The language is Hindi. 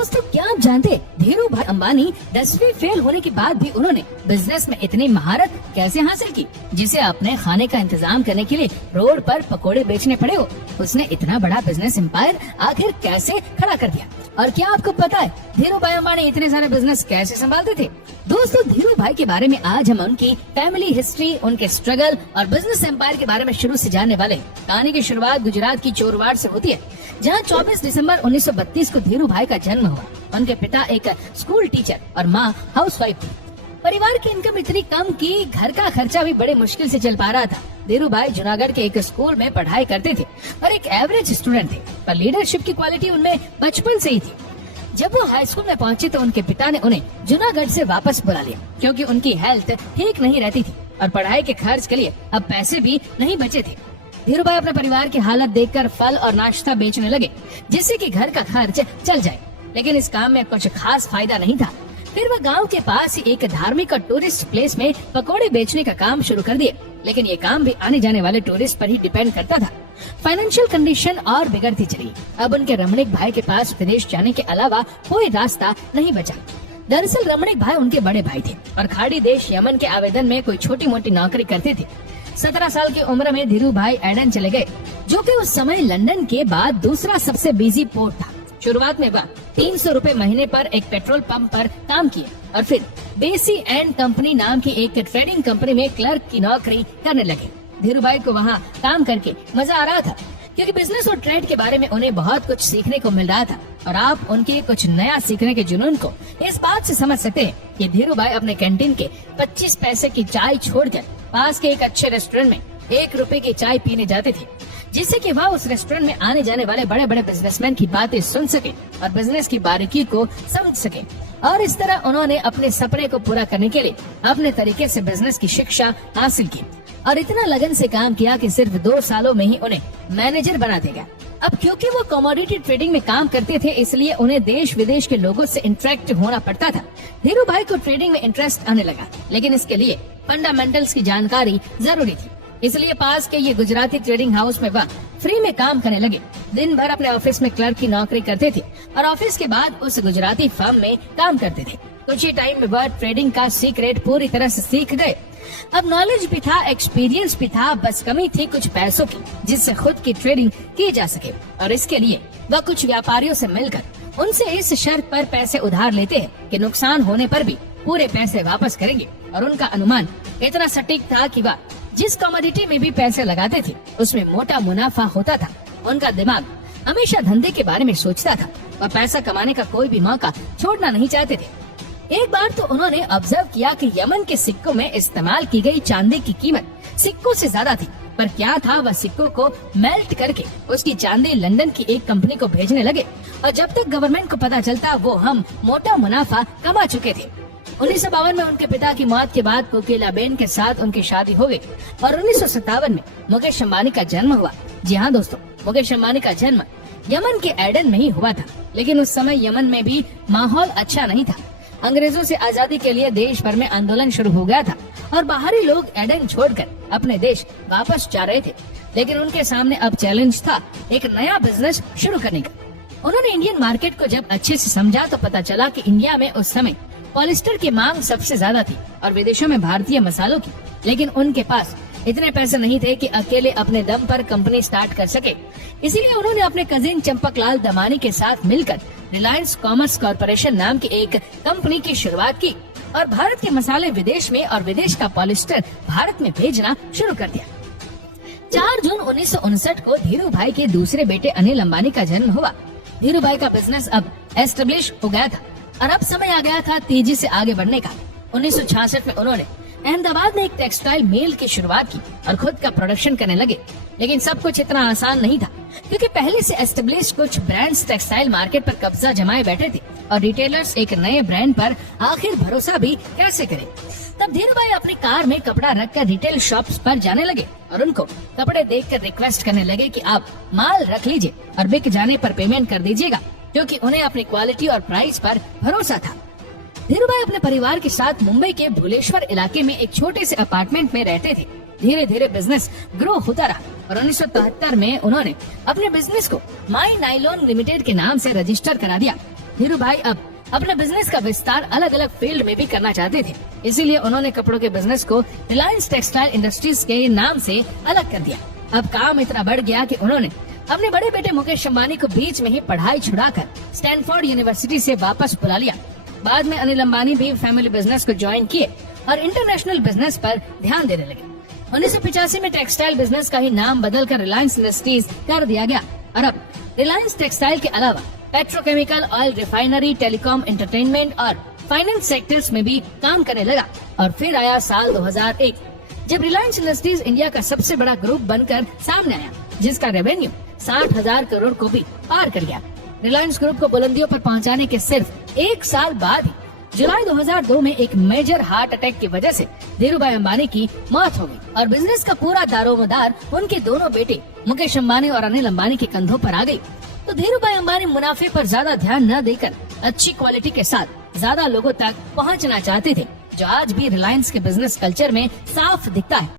दोस्तों, क्या आप जानते धीरू भाई अंबानी 10वीं फेल होने के बाद भी उन्होंने बिजनेस में इतनी महारत कैसे हासिल की, जिसे अपने खाने का इंतजाम करने के लिए रोड पर पकोड़े बेचने पड़े हो। उसने इतना बड़ा बिजनेस एम्पायर आखिर कैसे खड़ा कर दिया? और क्या आपको पता है धीरू भाई अंबानी इतने सारे बिजनेस कैसे संभालते थे? दोस्तों, धीरू भाई के बारे में आज हम उनकी फैमिली हिस्ट्री, उनके स्ट्रगल और बिजनेस एम्पायर के बारे में शुरू से जानने वाले हैं। कहानी की शुरुआत गुजरात की चोरवाड़ से होती है, जहां 24 दिसंबर 1932 को धीरू भाई का जन्म हुआ। उनके पिता एक स्कूल टीचर और माँ हाउसवाइफ थी। परिवार की इनकम इतनी कम कि घर का खर्चा भी बड़े मुश्किल से चल पा रहा था। धीरू भाई जूनागढ़ के एक स्कूल में पढ़ाई करते थे और एक एवरेज स्टूडेंट थे, पर लीडरशिप की क्वालिटी उनमें बचपन से ही थी। जब वो हाई स्कूल में पहुंचे तो उनके पिता ने उन्हें जूनागढ़ से वापस बुला लिया, क्योंकि उनकी हेल्थ ठीक नहीं रहती थी और पढ़ाई के खर्च के लिए अब पैसे भी नहीं बचे थे। धीरू भाई अपने परिवार की हालत देखकर फल और नाश्ता बेचने लगे, जिससे कि घर का खर्च चल जाए। लेकिन इस काम में कुछ खास फायदा नहीं था। फिर वह गांव के पास ही एक धार्मिक और टूरिस्ट प्लेस में पकोड़े बेचने का काम शुरू कर दिया। लेकिन ये काम भी आने जाने वाले टूरिस्ट पर ही डिपेंड करता था। फाइनेंशियल कंडीशन और बिगड़ती चली। अब उनके रमणीक भाई के पास विदेश जाने के अलावा कोई रास्ता नहीं बचा। दरअसल रमणीक भाई उनके बड़े भाई थे और खाड़ी देश यमन के आवेदन में कोई छोटी मोटी नौकरी करते थे। 17 साल की उम्र में धीरू भाई एडन चले गए, जो कि उस समय लंदन के बाद दूसरा सबसे बिजी पोर्ट था। शुरुआत में वह 300 रुपए महीने पर एक पेट्रोल पंप पर काम किए और फिर बेसी एंड कंपनी नाम की एक ट्रेडिंग कंपनी में क्लर्क की नौकरी करने लगे। धीरू भाई को वहाँ काम करके मजा आ रहा था, क्योंकि बिजनेस और ट्रेड के बारे में उन्हें बहुत कुछ सीखने को मिल रहा था। और आप उनके कुछ नया सीखने के जुनून को इस बात से समझ सकते हैं कि धीरू भाई अपने कैंटीन के 25 पैसे की चाय छोड़कर पास के एक अच्छे रेस्टोरेंट में 1 रुपए की चाय पीने जाते थे, जिससे कि वह उस रेस्टोरेंट में आने जाने वाले बड़े बड़े बिजनेसमैन की बातें सुन सके और बिजनेस की बारीकी को समझ सके। और इस तरह उन्होंने अपने सपने को पूरा करने के लिए अपने तरीके से बिजनेस की शिक्षा हासिल की और इतना लगन से काम किया कि सिर्फ 2 सालों में ही उन्हें मैनेजर बना देगा। अब क्योंकि वो कमोडिटी ट्रेडिंग में काम करते थे, इसलिए उन्हें देश विदेश के लोगों से इंटरेक्ट होना पड़ता था। धीरू भाई को ट्रेडिंग में इंटरेस्ट आने लगा, लेकिन इसके लिए फंडामेंटल्स की जानकारी जरूरी थी। इसलिए पास के ये गुजराती ट्रेडिंग हाउस में वह फ्री में काम करने लगे। दिन भर अपने ऑफिस में क्लर्क की नौकरी करते थे और ऑफिस के बाद उस गुजराती फर्म में काम करते थे। कुछ ही टाइम में वह ट्रेडिंग का सीक्रेट पूरी तरह से सीख गए। अब नॉलेज भी था, एक्सपीरियंस भी था, बस कमी थी कुछ पैसों की, जिससे खुद की ट्रेडिंग की जा सके। और इसके लिए वह कुछ व्यापारियों से मिलकर उनसे इस शर्त पर पैसे उधार लेते हैं कि नुकसान होने पर भी पूरे पैसे वापस करेंगे। और उनका अनुमान इतना सटीक था कि वह जिस कमोडिटी में भी पैसे लगाते थे उसमें मोटा मुनाफा होता था। उनका दिमाग हमेशा धंधे के बारे में सोचता था। वह पैसा कमाने का कोई भी मौका छोड़ना नहीं चाहते थे। एक बार तो उन्होंने ऑब्जर्व किया कि यमन के सिक्कों में इस्तेमाल की गई चांदी की कीमत सिक्कों से ज्यादा थी। पर क्या था, वह सिक्कों को मेल्ट करके उसकी चांदी लंदन की एक कंपनी को भेजने लगे और जब तक गवर्नमेंट को पता चलता वो हम मोटा मुनाफा कमा चुके थे। 1952 में उनके पिता की मौत के बाद कोकिलाबेन के साथ उनकी शादी हो गई और 1957 में मुकेश अंबानी का जन्म हुआ। जी हाँ दोस्तों, मुकेश अंबानी का जन्म यमन के एडन में ही हुआ था। लेकिन उस समय यमन में भी माहौल अच्छा नहीं था। अंग्रेजों से आजादी के लिए देश भर में आंदोलन शुरू हो गया था और बाहरी लोग एडन छोड़कर अपने देश वापस जा रहे थे। लेकिन उनके सामने अब चैलेंज था एक नया बिजनेस शुरू करने का। उन्होंने इंडियन मार्केट को जब अच्छे से समझा तो पता चला कि इंडिया में उस समय पॉलिस्टर की मांग सबसे ज्यादा थी और विदेशों में भारतीय मसालों की। लेकिन उनके पास इतने पैसे नहीं थे कि अकेले अपने दम पर कंपनी स्टार्ट कर सके। इसीलिए उन्होंने अपने कजिन चंपकलाल दमानी के साथ मिलकर रिलायंस कॉमर्स कॉरपोरेशन नाम की एक कंपनी की शुरुआत की और भारत के मसाले विदेश में और विदेश का पॉलिस्टर भारत में भेजना शुरू कर दिया। 4 जून 1959 को धीरू भाई के दूसरे बेटे अनिल अंबानी का जन्म हुआ। धीरू भाई का बिजनेस अब एस्टेब्लिश हो गया था और अब समय आ गया था तेजी से आगे बढ़ने का। 1966 में उन्होंने अहमदाबाद में एक टेक्सटाइल मिल की शुरुआत की और खुद का प्रोडक्शन करने लगे। लेकिन सब कुछ इतना आसान नहीं था, क्योंकि पहले से एस्टेब्लिश कुछ ब्रांड्स टेक्सटाइल मार्केट पर कब्जा जमाए बैठे थे और रिटेलर्स एक नए ब्रांड पर आखिर भरोसा भी कैसे करें। तब धीरू भाई अपनी कार में कपड़ा रखकर रिटेल शॉप्स पर जाने लगे और उनको कपड़े देखकर रिक्वेस्ट करने लगे कि आप माल रख लीजिए और बिक जाने पर पेमेंट कर दीजिएगा, क्योंकि उन्हें अपनी क्वालिटी और प्राइस पर भरोसा था। धीरू भाई अपने परिवार के साथ मुंबई के भुलेश्वर इलाके में एक छोटे से अपार्टमेंट में रहते थे। धीरे धीरे बिजनेस ग्रो होता रहा और 1973 में उन्होंने अपने बिजनेस को माई नाइलॉन लिमिटेड के नाम से रजिस्टर करा दिया। धीरू भाई अब अपने बिजनेस का विस्तार अलग अलग फील्ड में भी करना चाहते थे। इसीलिए उन्होंने कपड़ों के बिजनेस को रिलायंस टेक्सटाइल इंडस्ट्रीज के नाम से अलग कर दिया। अब काम इतना बढ़ गया कि उन्होंने अपने बड़े बेटे मुकेश अंबानी को बीच में ही पढ़ाई छुड़ाकर स्टैनफोर्ड यूनिवर्सिटी से वापस बुला लिया। बाद में अनिल अंबानी भी फैमिली बिजनेस को ज्वाइन किए और इंटरनेशनल बिजनेस पर ध्यान देने लगे। 1985 में टेक्सटाइल बिजनेस का ही नाम बदलकर रिलायंस इंडस्ट्रीज कर दिया गया और अब रिलायंस टेक्सटाइल के अलावा petrochemical, oil refinery, telecom, entertainment और फाइनेंस सेक्टर्स में भी काम करने लगा। और फिर आया साल 2001 जब रिलायंस इंडस्ट्रीज इंडिया का सबसे बड़ा ग्रुप बनकर सामने आया, जिसका रेवेन्यू 60,000 करोड़ को भी पार कर गया। रिलायंस ग्रुप को बुलंदियों पर पहुंचाने के सिर्फ एक साल बाद ही जुलाई 2002 में एक मेजर हार्ट अटैक की वजह से धीरूभाई अंबानी की मौत हो गई और बिजनेस का पूरा दारोमदार उनके दोनों बेटे मुकेश अंबानी और अनिल अंबानी के कंधों पर आ गई। तो धीरूभाई अंबानी मुनाफे पर ज्यादा ध्यान न देकर अच्छी क्वालिटी के साथ ज्यादा लोगों तक पहुंचना चाहते थे, जो आज भी रिलायंस के बिजनेस कल्चर में साफ दिखता है।